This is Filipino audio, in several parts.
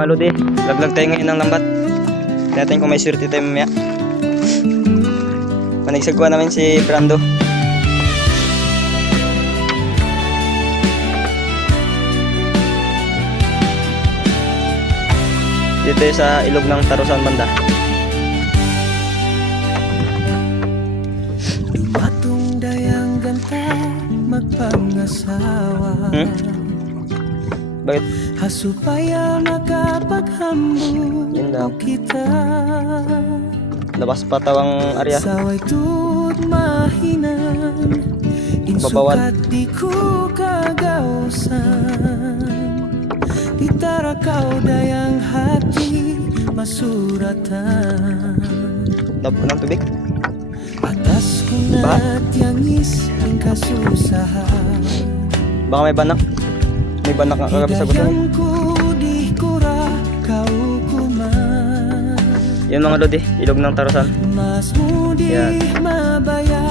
mga lodi, laglag tayo ngayon ng lambat. Natin kung may swerte tayo mamaya. Manigsagwa namin si Brando. Dito sa ilog ng Tarusan banda. Patong dayang ganta magpangasawa. Bakit? Hasupaya makapaghambog Yun lang. kita. Labas pa tawang area. Saway tut mahinan. Babawad. Insukat di ko kagawsan. Ditara kau dayang hati masuratan. Labo ng tubig. Atas kunat yang isang kasusahan. Baka may banak. May banak nga kagabi sa gusto. Hidayang ko di kura kau kuman. Yun mga lodi, ilog ng Tarusan. Mas mudi Yan. mabaya.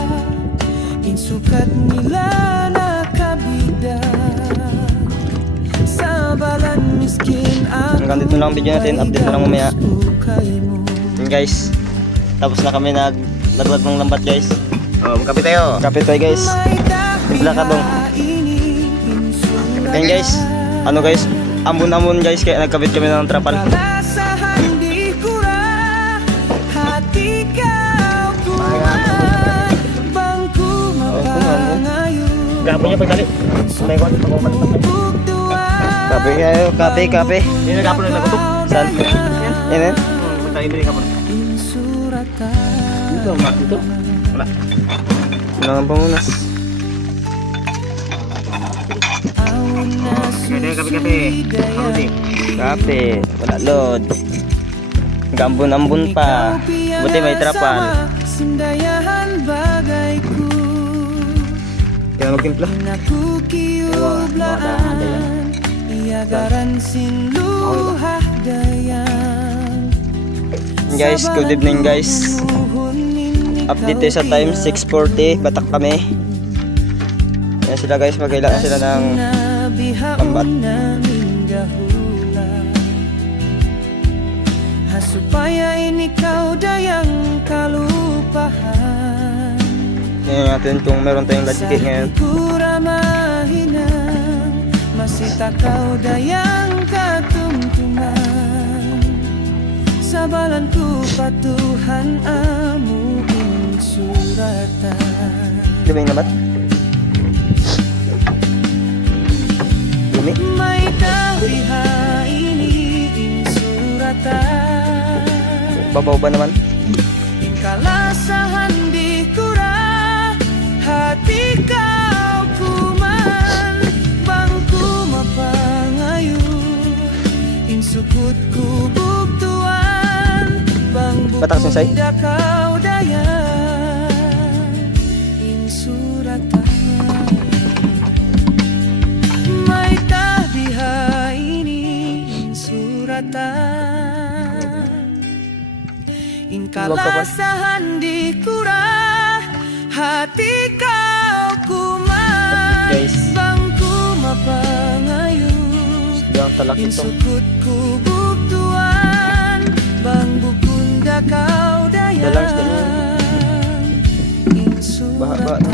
Insukat nila nakabida. Sabalan miskin ako. Hanggang dito lang ang video natin, update na lang mamaya. Yun guys, tapos na kami naglaglag ng lambat guys. Magkape tayo. Kape tayo guys. Bigla ka dong. Yan guys, ano guys, ambon-ambon guys, kaya nagkabit kami ng trapal. Gapo niya pagdali. Mayroon pag kape kayo, kape. Hindi na gapo na nagutok. Saan? Yan eh. Punta ibili gapo. Dito, dito. Wala. Wala nga pangunas. Kape. Kape. Wala load. Gambon-ambon pa. Buti may trapal. Sindayahan bagayku. Kaya magtimpla. Nakukiyublaan Iyagaran sinluha dayan. Guys, good evening guys. Update tayo sa time 6:40. Batak kami. Yan sila guys, magkailangan sila ng lambat. Supaya ini kau dayang kalupahan. Ngayon natin kung meron tayong lajiki ngayon. Masih tak kau dayang katumtuman. Sabalanku patuhan amu insuratan. Di ba yung lambat? Bumi? May tawiha ini insuratan. Babaw ba naman? Kalasahan di kura hati kau kuman bangku mapangayu insukut ku buktuan bang Batak sensei. bukunda kau dayan insuratan may tabiha ini insuratan. Inkalasahan di kura hati kau kuman Guys. bangku mapangayu Yang talak ito. insukut ku buktuan bang bukunda kau dayan Dalang sila. Baha-baha na.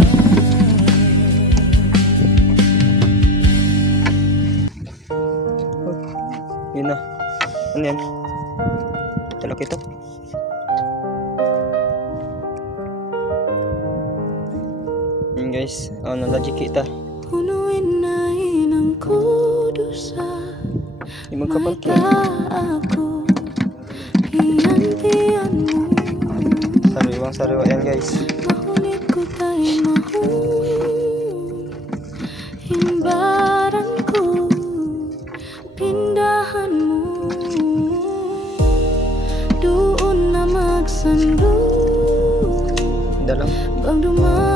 Yun na. Ano yan? Talak ito. Yun guys, nalajik kita. Punuin na inang kudusa. Yung magkapantay. Aku hiyantian mo. Sariwang-sariwa yan guys. Mahunit ko tayo himbaran ko. Pindahan mo. Doon na magsando. Dalang. Bang dumaan